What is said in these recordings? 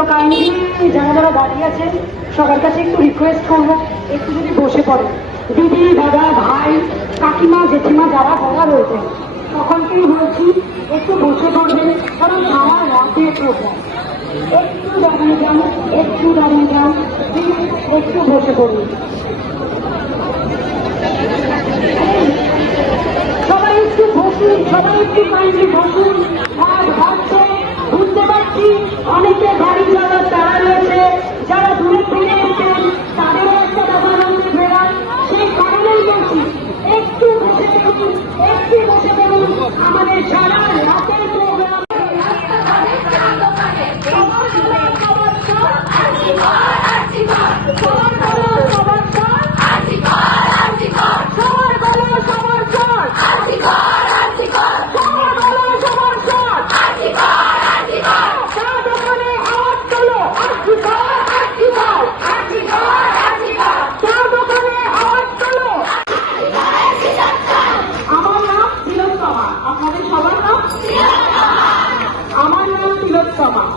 তো কাইন্ডলি যারা যারা দাঁড়িয়ে আছেন সবার কাছে একটু রিকোয়েস্ট করবো, একটু যদি বসে পড়ে। দিদি, দাদা, ভাই, কাকিমা, জেঠিমা যারা বলা রয়েছে সকলকেই বলছি একটু বসে পড়বেন, কারণ সারা রাতে প্রোগ্রাম। একটু দাঁড়িয়ে যান, একটু দাঁড়িয়ে যান, একটু বসে পড়ুন। সবাই একটু বসুন, সবাই একটু কাইন্ডলি বসুন। আর ভাবছে, বুঝতে পারছি অনেকে গাড়ি চালার তারা রয়েছে, যারা দূরের থেকে এসেছেন তাদেরও একটা ব্যাপার হচ্ছে ফেরার। সেই কারণেই বলছি একটু বসে পড়ুন, একটু বসে পড়ুন। আমাদের সারা রাতের প্রোগ্রাম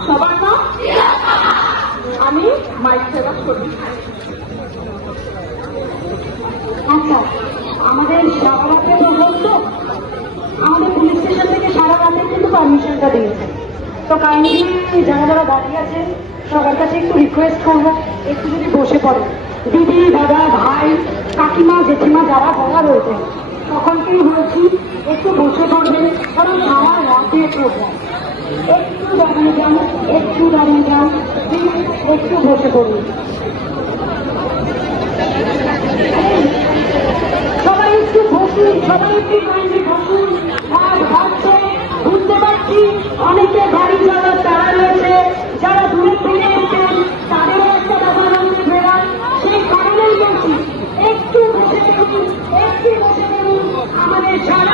সবার নাম আমি মাইক সেবা করি। আচ্ছা, আমাদের সারা রাতে প্রোগ্রাম, তো আমাদের পুলিশ স্টেশন থেকে সারা রাতে কিন্তু পারমিশনটা দিয়েছে। তো কাইন্ডলি যারা যারা দাঁড়িয়ে আছেন সবার কাছে একটু রিকোয়েস্ট করবো, একটু যদি বসে পড়ে। দিদি, দাদা, ভাই, কাকিমা, জেঠিমা যারা বলা রয়েছে সকলকেই বলছি একটু বসে পড়বেন, কারণ সারা রাতে প্রোগ্রাম। একটু দাঁড়িয়ে যান, একটু দাঁড়িয়ে যান, একটু বসে পড়ুন। সবাই একটু বসুন, সবাই একটু কাইন্ডলি বসুন। আর ভাবছে, বুঝতে পারছি অনেকে গাড়ি চালার তারা রয়েছে, যারা দূরের থেকে এসেছেন তাদেরও একটা ব্যাপার হচ্ছে ফেরার। সেই কারণেই বলছি একটু বসে পড়ুন, একটু বসে পড়ুন। আমাদের সারা